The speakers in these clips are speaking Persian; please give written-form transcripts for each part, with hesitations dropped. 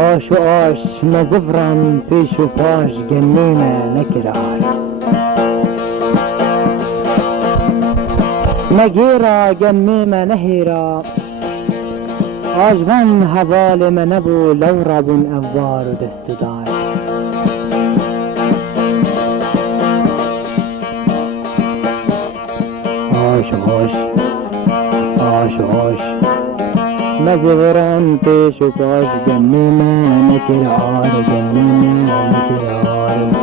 آش و آش نزفران پیش و پاش گنیمه نکرار نگیرا گنیمه نهیرا آجوان حوال من نبو لو رابون اوار و دستدار آش و آش آش و آش نزفران پیش و پاش گنیمه نکرار گنیمه نکرار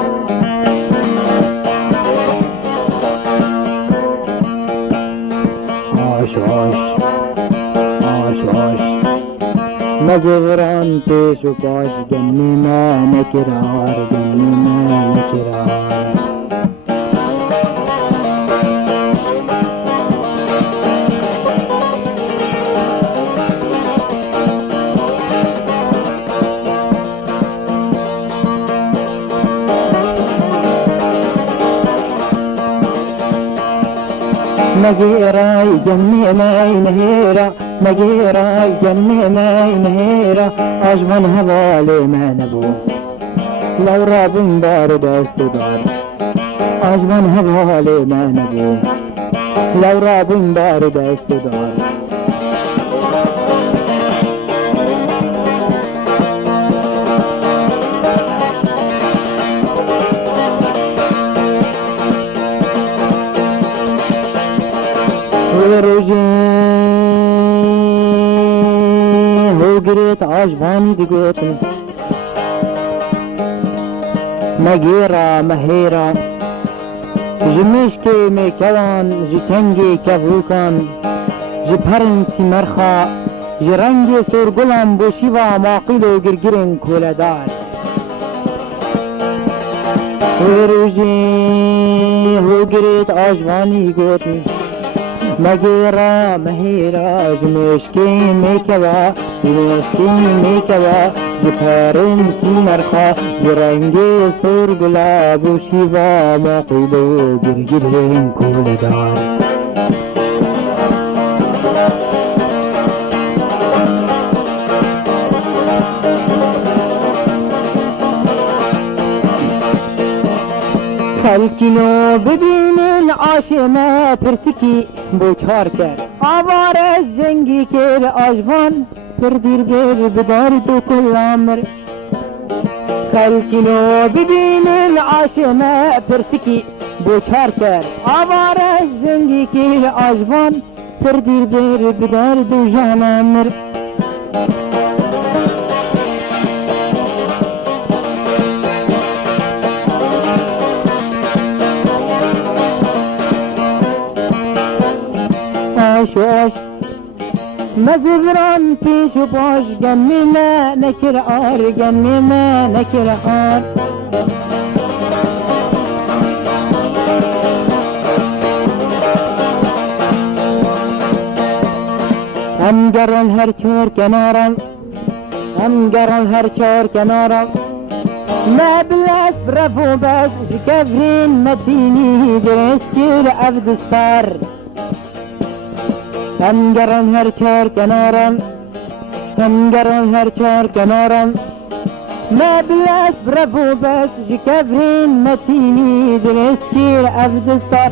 آش و آش آش و آش نزفران پیش و پاش گنیمه نکرار گنیمه نکرار نگیرای جنیمه نهیرا نگیرای جنیمه نهیرا آجوان حوالی من نبو لو رابون بار دست دار آجوان حوالی من نبو لو رابون بار دست دار هو قريت عجباني دقوتن مغيرا مهيرا جمشكي ميكوان جتنجي كفوكان جبهرن سمرخا جرنجي سورگلان بوشيوا ماقيلو گرگرن كولدار هو قريت عجباني دقوتن مغيرا مهيرا جمشكي ميكوا جمشكي ميكوا جفارن سمرخا جرنگي سور گلاب وشيوا ماقيدو گرگرين كولدار خلقینو ببینن عاشمه پرتکی بوچار کرد آوار زنگی کرد آجوان پر دیر بیر بدار دو کل عمر خلقینو ببینن عاشمه پرتکی بوچار کرد آوار زنگی کرد آجوان پر دیر بیر بدار دو جان عمر آش آش نزفران پیش و پاش گنیمه نکرار گنیمه نکرار هم گران هر چار کنارم هم گران هر چار کنارم ما بلاس برفو بس شكافرين مديني درسكير عبد الصار همگران هر چار کنارم همگران هر چار کنارم ما بلاس برفو بس شكافرين مديني درسكير عبد الصار